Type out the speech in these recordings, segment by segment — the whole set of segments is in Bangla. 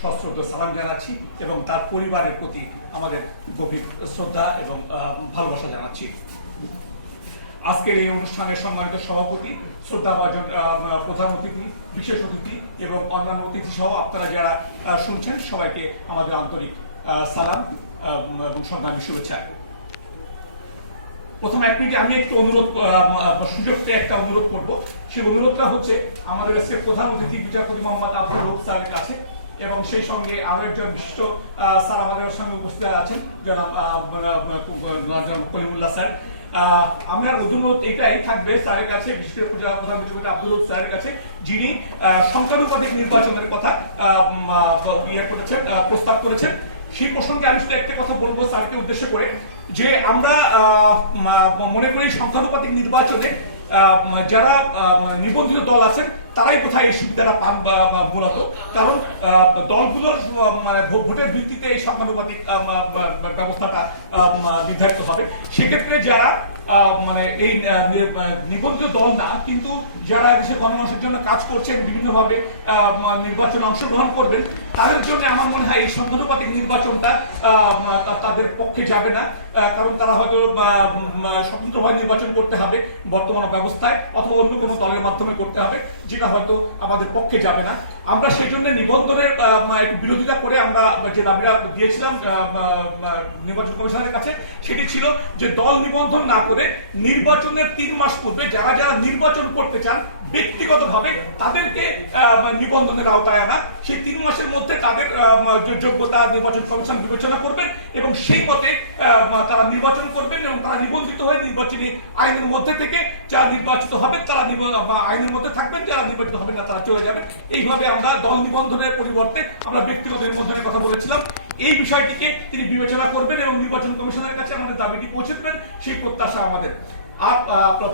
সশ্রদ্ধ সালাম জানাচ্ছি এবং তার পরিবারের প্রতি আমাদের গভীর শ্রদ্ধা এবং ভালোবাসা জানাচ্ছি। আজকের এই অনুষ্ঠানের সম্মানিত সভাপতি, শ্রদ্ধাভাজন প্রধান অতিথি, বিশেষ অতিথি এবং অন্যান্য অতিথি সহ আপনারা যারা শুনছেন সবাইকে আমাদের আন্তরিক সালাম এবং সংগ্রামী শুভেচ্ছা। প্রথম এক মিনিটে আমি একটু অনুরোধ সুযোগ পেয়ে একটা অনুরোধ করবো। সেই অনুরোধটা হচ্ছে আমাদের কাছে প্রধান অতিথি বিচারপতি মোহাম্মদ আব্দুল রউফ স্যারের কাছে এবং সেই সঙ্গে আরো একজন বিশিষ্ট স্যার আমাদের সঙ্গে উপস্থিত আছেন জনাব কলিমুল্লাহ স্যার। আমার অনুরোধ এটাই থাকবে স্যারের কাছে, বিশেষ করে প্রধান বিচারপতি আব্দুল রউফ স্যারের কাছে, যিনি সংখ্যানুপাতিক নির্বাচনের কথা প্রস্তাব করেছেন। সেই প্রসঙ্গে আমি শুধু একটা কথা বলবো স্যারকে উদ্দেশ্য করে, যে আমরা মনে করি সংখ্যানুপাতিক নির্বাচনে যারা নিবন্ধিত দল আছেন তারাই কোথায় এই সুবিধাটা পান মূলত, কারণ দলগুলোর মানে ভোটের ভিত্তিতে এই সংখ্যানুপাতিক ব্যবস্থাটা নির্ধারিত হবে। সেক্ষেত্রে যারা মানে এই নিবন্ধিত দল না, কিন্তু যারা দেশে গণমানুষের জন্য কাজ করছেন, বিভিন্নভাবে নির্বাচনে অংশগ্রহণ করবেন, তাদের জন্য আমার মনে হয় এই সংখ্যানুপাতিক নির্বাচনটা তাদের পক্ষে যাবে না, কারণ তারা হয়তো স্বতন্ত্রভাবে নির্বাচন করতে হবে বর্তমান ব্যবস্থায়, অথবা অন্য কোনো দলের মাধ্যমে করতে হবে, যেটা হয়তো আমাদের পক্ষে যাবে না। আমরা সেই জন্য নিবন্ধনের একটু বিরোধিতা করে আমরা যে দাবিটা দিয়েছিলাম নির্বাচন কমিশনের কাছে, সেটি ছিল যে দল নিবন্ধন না করে নির্বাচনের 3 মাস পূর্বে যারা যারা নির্বাচন করতে চান ব্যক্তিগতভাবে তাদেরকে নিবন্ধনের আওতায় আনা। সেই 3 মাসের মধ্যে তাদের যোগ্যতা নির্বাচন কমিশন বিবেচনা করবেন এবং সেই মতে তারা নির্বাচন করবেন এবং তারা নিবন্ধিত হয়ে নির্বাচনী আইনের মধ্যে থেকে যারা নির্বাচিত হবেন তারা আইনের মধ্যে থাকবেন, যারা নির্বাচিত হবেন না তারা চলে যাবেন। এইভাবে আমরা দল নিবন্ধনের পরিবর্তে আমরা ব্যক্তিগত নিবন্ধনের কথা বলেছিলাম। এই বিষয়টিকে তিনি বিবেচনা করবেন এবং নির্বাচন কমিশনের কাছে আমাদের দাবিটি পৌঁছে দেবেন, সেই প্রত্যাশা আমাদের। আর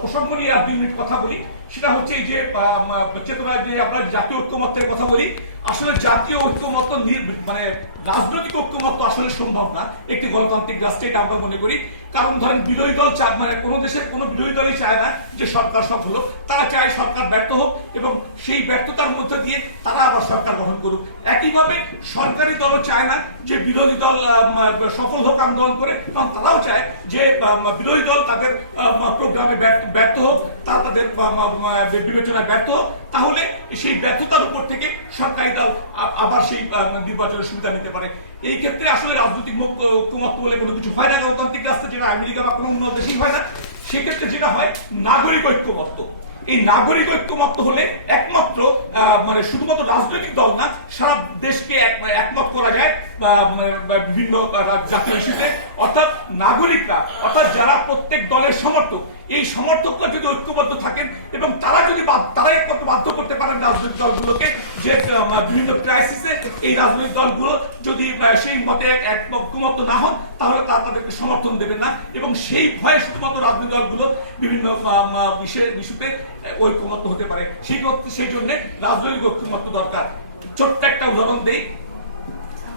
প্রসঙ্গ নিয়ে 2 মিনিট কথা বলি, সেটা হচ্ছে এই যে চেতনা, যে আমরা জাতীয় ঐক্যমত্যের কথা বলি, আসলে জাতীয় ঐক্যমত্য মানে রাজনৈতিক ঐক্যমত্য আসলে সম্ভব না একটি গণতান্ত্রিক রাষ্ট্রে, এটা আমরা মনে করি। কারণ ধরেন বিরোধী দল চায়, মানে কোনো দেশের কোনো বিরোধী দলই চায় না যে সরকার সফল হোক, তারা চায় সরকার ব্যর্থ হোক এবং সেই ব্যর্থতার মধ্যে দিয়ে তারা আবার সরকার গঠন করুক। একইভাবে সরকারি দলও চায় না যে বিরোধী দল সফল হোক আন্দোলন করে, কারণ তারাও চায় যে বিরোধী দল তাদের প্রোগ্রামে ব্যর্থ হোক, তারা তাদের বিবেচনায় ব্যর্থ হোক, তাহলে সেই ব্যর্থতার উপর থেকে সরকারি দল আবার সেই নির্বাচনের সুবিধা নিতে পারে। এই ক্ষেত্রে আসলে রাজনৈতিক ঐক্যমত্য বলে কোনো কিছু হয় না গণতান্ত্রিক রাষ্ট্রে, যেটা আমেরিকা বা কোনো উন্নত দেশেই হয় না। সেক্ষেত্রে যেটা হয় নাগরিক ঐক্যমত্য। এই নাগরিক ঐক্যমত্য হলে একমাত্র মানে শুধুমাত্র রাজনৈতিক দল না, সারা দেশকে একমত করা যায় বিভিন্ন জাতীয় ইস্যুতে, অর্থাৎ নাগরিকরা, অর্থাৎ যারা প্রত্যেক দলের সমর্থক, এই সমর্থকরা যদি ঐক্যবদ্ধ থাকেন এবং তারাই একমাত্র বাধ্য করতে পারেন রাজনৈতিক দলগুলোকে যে বিভিন্ন ক্রাইসিসে এই রাজনৈতিক দলগুলো যদি সেই মতে ঐক্যমত্য না হন, তাহলে তারা তাদেরকে সমর্থন দেবেন না এবং সেই ভয়ে শুধুমাত্র রাজনৈতিক দলগুলো বিভিন্ন ইস্যুতে ঐক্যমত্য হতে পারে। সেই জন্য রাজনৈতিক ঐক্যমত্য দরকার। ছোট্ট একটা উদাহরণ দেই,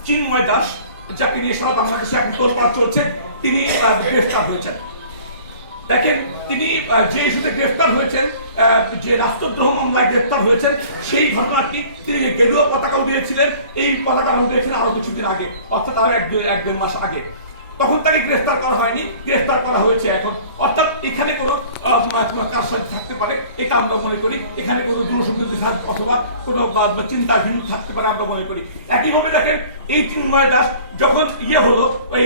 চিন্ময় দাস, যাকে নিয়ে সারা বাংলাদেশে এখন তোলপাড় চলছে, তিনি গ্রেফতার হয়েছেন। দেখেন, তিনি যে ইস্যুতে গ্রেফতার হয়েছেন, যে রাষ্ট্রদ্রোহ মামলায় গ্রেফতার হয়েছেন, সেই ঘটনাটি তিনি যে গেরুয়া পতাকা উড়িয়েছিলেন, এই পতাকা উড়িয়েছিলেন আরো কিছুদিন আগে, অর্থাৎ আরো 1-1.5 মাস আগে। তখন তাকে গ্রেফতার করা হয়নি, গ্রেফতার করা হয়েছে এখন। অর্থাৎ এখানে কোনো কারসাজি থাকতে পারে, এটা আমরা মনে করি। এখানে কোনো দূরসংযোগ অথবা কোনো চিন্তা ভিন্ন থাকতে পারে আমরা মনে করি। একইভাবে দেখেন, এই চিন্ময় দাস যখন হলো, ওই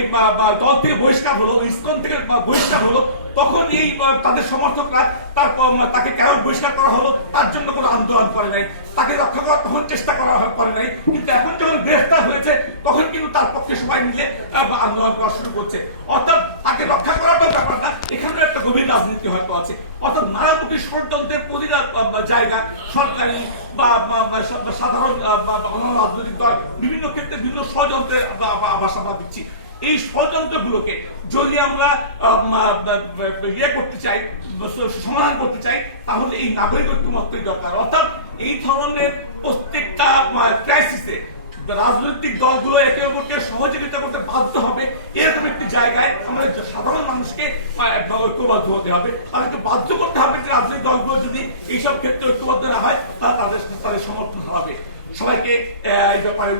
দল থেকে বহিষ্কার হলো, ইসকন থেকে বহিষ্কার হলো, তখন এই তাদের সমর্থকরা তাকে কেন বহিষ্কার করা হলো তার জন্য কোনো আন্দোলন করে নাই, তাকে রক্ষা করার তখন চেষ্টা করে নাই। কিন্তু এখন যখন গ্রেফতার হয়েছে তখন কিন্তু তার পক্ষে সবাই মিলে আন্দোলন করা শুরু করছে। অর্থাৎ তাকে রক্ষা করাটাও ব্যাপার না, এখানেও একটা গভীর রাজনীতি হয়তো আছে। অর্থাৎ নানামুখী ষড়যন্ত্রের প্রতিটা জায়গা, সরকারি বা সাধারণ রাজনৈতিক দল বিভিন্ন ক্ষেত্রে বিভিন্ন ষড়যন্ত্রের আভাস আমরা দিচ্ছি। এই ষড়যন্ত্রগুলোকে যদি আমরা করতে চাই, সমাধান করতে চাই, তাহলে এই নাগরিক ঐক্যমত্যই দরকার। অর্থাৎ এই ধরনের প্রত্যেকটা ক্রাইসিসে রাজনৈতিক দলগুলো একে অপরকে সহযোগিতা করতে বাধ্য হবে, এরকম একটি জায়গায় আমরা সাধারণ মানুষকে ঐক্যবদ্ধ হতে হবে। তাদেরকে বাধ্য করতে হবে যে রাজনৈতিক দলগুলো যদি এইসব ক্ষেত্রে ঐক্যবদ্ধ না হয়, তারা তাদের সমর্থন হারাবে। সবাইকে এই ব্যাপারে